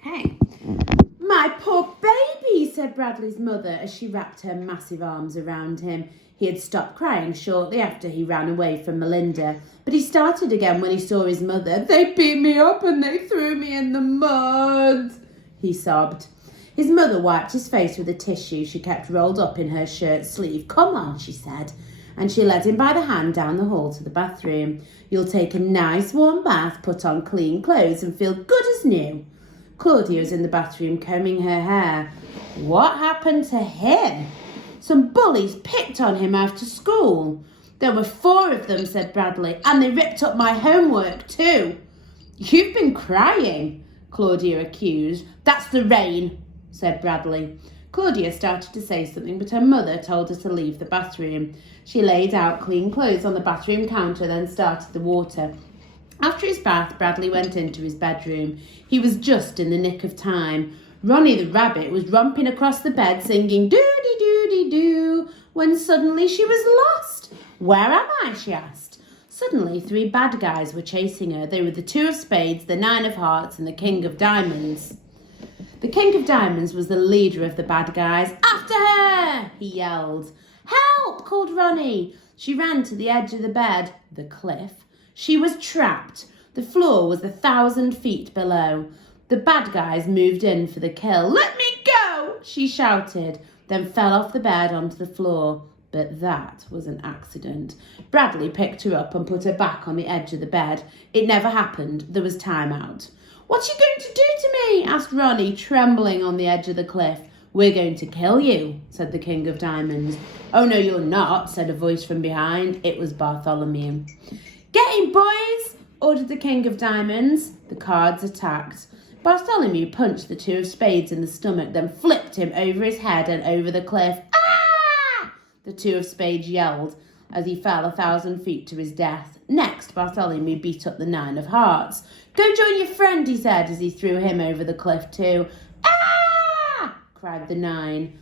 Okay. My poor baby, said Bradley's mother as she wrapped her massive arms around him. He had stopped crying shortly after he ran away from Melinda, but he started again when he saw his mother. They beat me up and they threw me in the mud, he sobbed. His mother wiped his face with a tissue she kept rolled up in her shirt sleeve. Come on, she said, and she led him by the hand down the hall to the bathroom. You'll take a nice warm bath, put on clean clothes and feel good as new. Claudia was in the bathroom combing her hair. What happened to him? Some bullies picked on him after school. There were 4 of them, said Bradley, and they ripped up my homework too. You've been crying, Claudia accused. That's the rain, said Bradley. Claudia started to say something, but her mother told her to leave the bathroom. She laid out clean clothes on the bathroom counter, then started the water. After his bath, Bradley went into his bedroom. He was just in the nick of time. Ronnie the rabbit was romping across the bed singing doo-dee-doo-dee-doo when suddenly she was lost. Where am I? She asked. Suddenly 3 bad guys were chasing her. They were the 2 of spades, the 9 of hearts and the king of diamonds. The king of diamonds was the leader of the bad guys. After her! He yelled. Help! Called Ronnie. She ran to the edge of the bed, the cliff. She was trapped. The floor was 1,000 feet below. The bad guys moved in for the kill. Let me go! She shouted, then fell off the bed onto the floor. But that was an accident. Bradley picked her up and put her back on the edge of the bed. It never happened. There was time out. What are you going to do to me? Asked Ronnie, trembling on the edge of the cliff. We're going to kill you, said the king of diamonds. Oh, no, you're not, said a voice from behind. It was Bartholomew. Get in, boys, ordered the king of diamonds. The cards attacked. Bartholomew punched the 2 of spades in the stomach, then flipped him over his head and over the cliff. Ah! The 2 of spades yelled as he fell 1,000 feet to his death. Next, Bartholomew beat up the 9 of hearts. Go join your friend, he said as he threw him over the cliff too. Ah! Cried the 9.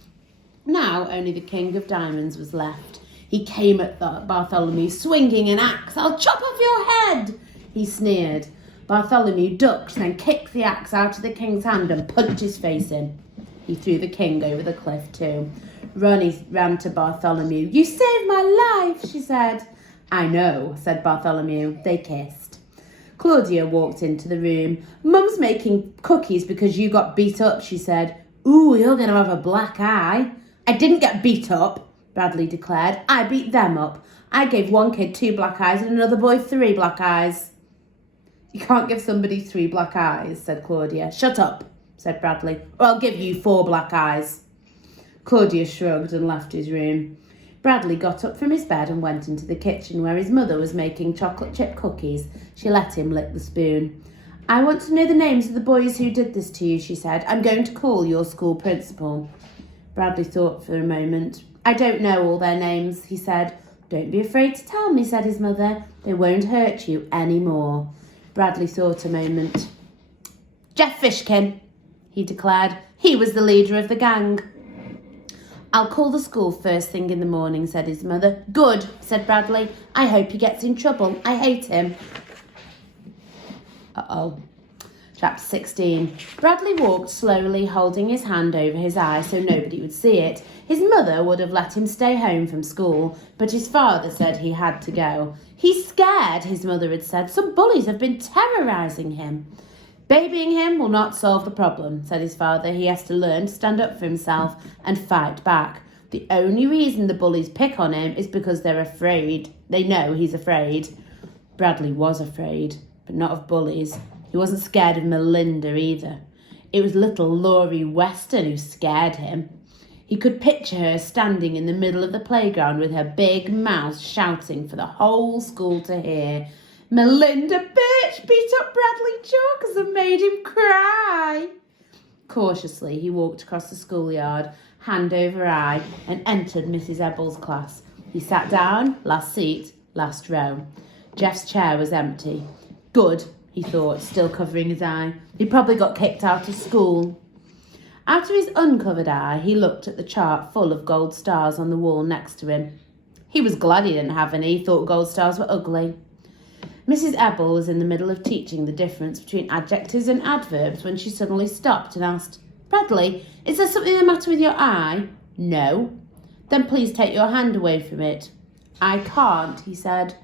Now only the king of diamonds was left. He came at Bartholomew, swinging an axe. I'll chop off your head, he sneered. Bartholomew ducked, then kicked the axe out of the king's hand and punched his face in. He threw the king over the cliff too. Ronnie ran to Bartholomew. You saved my life, she said. I know, said Bartholomew. They kissed. Claudia walked into the room. Mum's making cookies because you got beat up, she said. Ooh, you're going to have a black eye. I didn't get beat up, Bradley declared. I beat them up. I gave one kid 2 black eyes and another boy 3 black eyes. You can't give somebody 3 black eyes, said Claudia. Shut up, said Bradley, or I'll give you 4 black eyes. Claudia shrugged and left his room. Bradley got up from his bed and went into the kitchen where his mother was making chocolate chip cookies. She let him lick the spoon. I want to know the names of the boys who did this to you, she said. I'm going to call your school principal. Bradley thought for a moment. I don't know all their names, he said. Don't be afraid to tell me, said his mother. They won't hurt you any more. Bradley thought a moment. Jeff Fishkin, he declared. He was the leader of the gang. I'll call the school first thing in the morning, said his mother. Good, said Bradley. I hope he gets in trouble. I hate him. Uh-oh. Chapter 16. Bradley walked slowly, holding his hand over his eye so nobody would see it. His mother would have let him stay home from school, but his father said he had to go. He's scared, his mother had said. Some bullies have been terrorising him. Babying him will not solve the problem, said his father. He has to learn to stand up for himself and fight back. The only reason the bullies pick on him is because they're afraid. They know he's afraid. Bradley was afraid, but not of bullies. He wasn't scared of Melinda either. It was little Laurie Weston who scared him. He could picture her standing in the middle of the playground with her big mouth shouting for the whole school to hear. Melinda, bitch, beat up Bradley Chalkers and made him cry. Cautiously, he walked across the schoolyard, hand over eye, and entered Mrs. Ebble's class. He sat down, last seat, last row. Jeff's chair was empty. Good, he thought, still covering his eye. He probably got kicked out of school. Out of his uncovered eye, he looked at the chart full of gold stars on the wall next to him. He was glad he didn't have any. He thought gold stars were ugly. Mrs. Ebble was in the middle of teaching the difference between adjectives and adverbs when she suddenly stopped and asked, "Bradley, is there something the matter with your eye?" "No." "Then please take your hand away from it." "I can't," he said.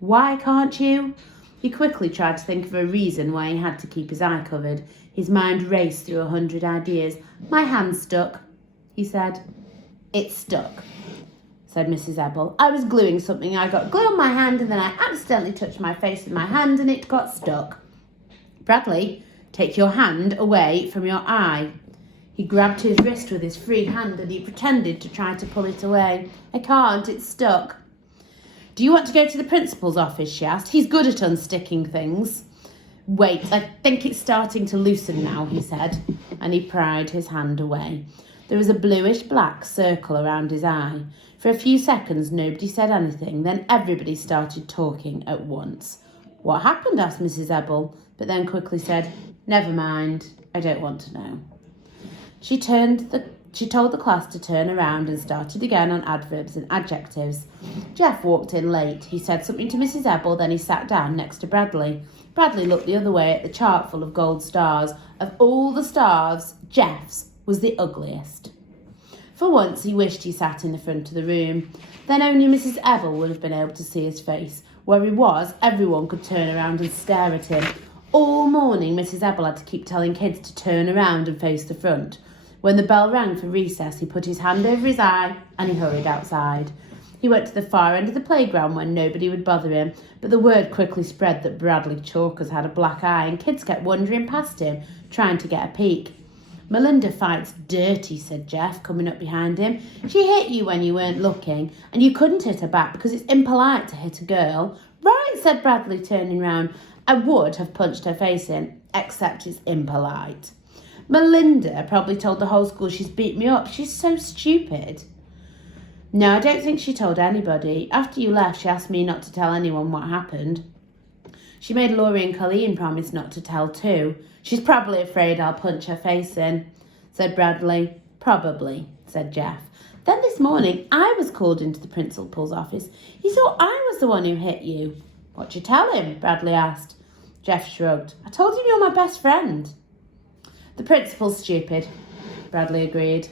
"Why can't you?" He quickly tried to think of a reason why he had to keep his eye covered. His mind raced through 100 ideas. "My hand's stuck," he said. "It's stuck," said Mrs. Ebble. "I was gluing something. I got glue on my hand and then I accidentally touched my face with my hand and it got stuck." "Bradley, take your hand away from your eye." He grabbed his wrist with his free hand and he pretended to try to pull it away. "I can't, it's stuck." "Do you want to go to the principal's office?" she asked. "He's good at unsticking things." "Wait, I think it's starting to loosen now," he said, and he pried his hand away. There was a bluish-black circle around his eye. For a few seconds, nobody said anything. Then everybody started talking at once. "What happened?" asked Mrs. Ebble, but then quickly said, "Never mind, I don't want to know." She told the class to turn around and started again on adverbs and adjectives. Jeff walked in late. He said something to Mrs. Ebble, then he sat down next to Bradley. Bradley looked the other way at the chart full of gold stars. Of all the stars, Jeff's was the ugliest. For once, he wished he sat in the front of the room. Then only Mrs. Ebble would have been able to see his face. Where he was, everyone could turn around and stare at him. All morning, Mrs. Ebble had to keep telling kids to turn around and face the front. When the bell rang for recess, he put his hand over his eye and he hurried outside. He went to the far end of the playground where nobody would bother him, but the word quickly spread that Bradley Chalkers had a black eye and kids kept wandering past him, trying to get a peek. "Melinda fights dirty," said Jeff, coming up behind him. "She hit you when you weren't looking, and you couldn't hit her back because it's impolite to hit a girl." "Right," said Bradley, turning round. "I would have punched her face in, except it's impolite." "Melinda probably told the whole school she's beat me up. She's so stupid." "No, I don't think she told anybody. After you left, she asked me not to tell anyone what happened. She made Laurie and Colleen promise not to tell too. She's probably afraid I'll punch her face in," said Bradley. "Probably," said Jeff. "Then this morning, I was called into the principal's office. He thought I was the one who hit you." "What'd you tell him?" Bradley asked. Jeff shrugged. "I told him you're my best friend." "The principal's stupid," Bradley agreed.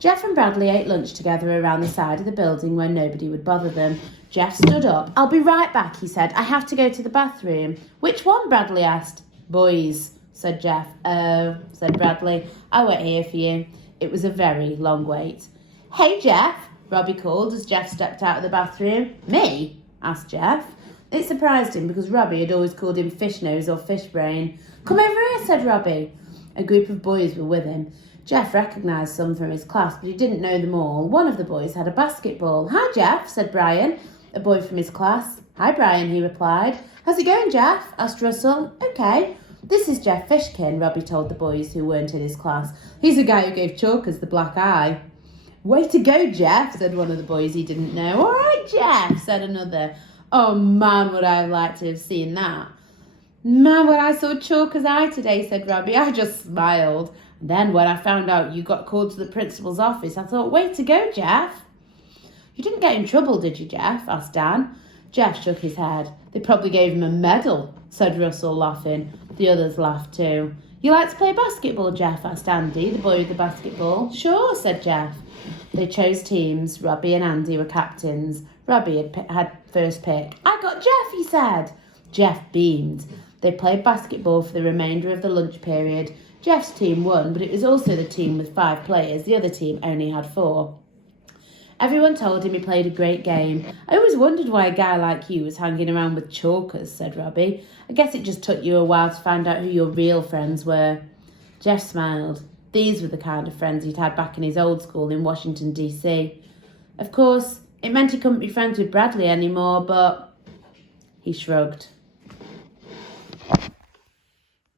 Jeff and Bradley ate lunch together around the side of the building where nobody would bother them. Jeff stood up. "I'll be right back," he said. "I have to go to the bathroom." "Which one?" Bradley asked. "Boys," said Jeff. "Oh," said Bradley. "I wait here for you." It was a very long wait. "Hey, Jeff," Robbie called as Jeff stepped out of the bathroom. "Me?" asked Jeff. It surprised him because Robbie had always called him Fish Nose or Fish Brain. "Come over here," said Robbie. A group of boys were with him. Jeff recognised some from his class, but he didn't know them all. One of the boys had a basketball. "Hi, Jeff," said Brian, a boy from his class. "Hi, Brian," he replied. "How's it going, Jeff?" asked Russell. "Okay. This is Jeff Fishkin," Robbie told the boys who weren't in his class. "He's the guy who gave Chalkers the black eye." "Way to go, Jeff," said one of the boys he didn't know. "All right, Jeff," said another. "Oh, man, would I have liked to have seen that." "Man, when I saw Chalker's eye today," said Robbie, "I just smiled. And then when I found out you got called to the principal's office, I thought, way to go, Jeff." "You didn't get in trouble, did you, Jeff?" asked Dan. Jeff shook his head. "They probably gave him a medal," said Russell, laughing. The others laughed too. "You like to play basketball, Jeff?" asked Andy, the boy with the basketball. "Sure," said Jeff. They chose teams. Robbie and Andy were captains. Robbie had first pick. "I got Jeff," he said. Jeff beamed. They played basketball for the remainder of the lunch period. Jeff's team won, but it was also the team with 5 players. The other team only had 4. Everyone told him he played a great game. "I always wondered why a guy like you was hanging around with Chalkers," said Robbie. "I guess it just took you a while to find out who your real friends were." Jeff smiled. These were the kind of friends he'd had back in his old school in Washington, D.C. Of course, it meant he couldn't be friends with Bradley anymore, but he shrugged.